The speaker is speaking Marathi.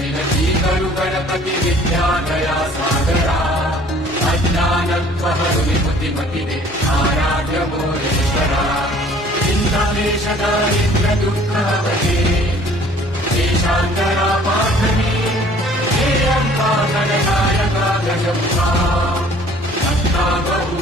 विनती करू गणपती विद्यादया सागरा अज्ञानत्व हरु विमुक्तिमती दे आराध्य मोरेश्वरा चिंतावेश दारिद्र्य दुःख हवे शेषांतरा पार्थनी हे अंबा गणनायका गजमुखा अंता बहु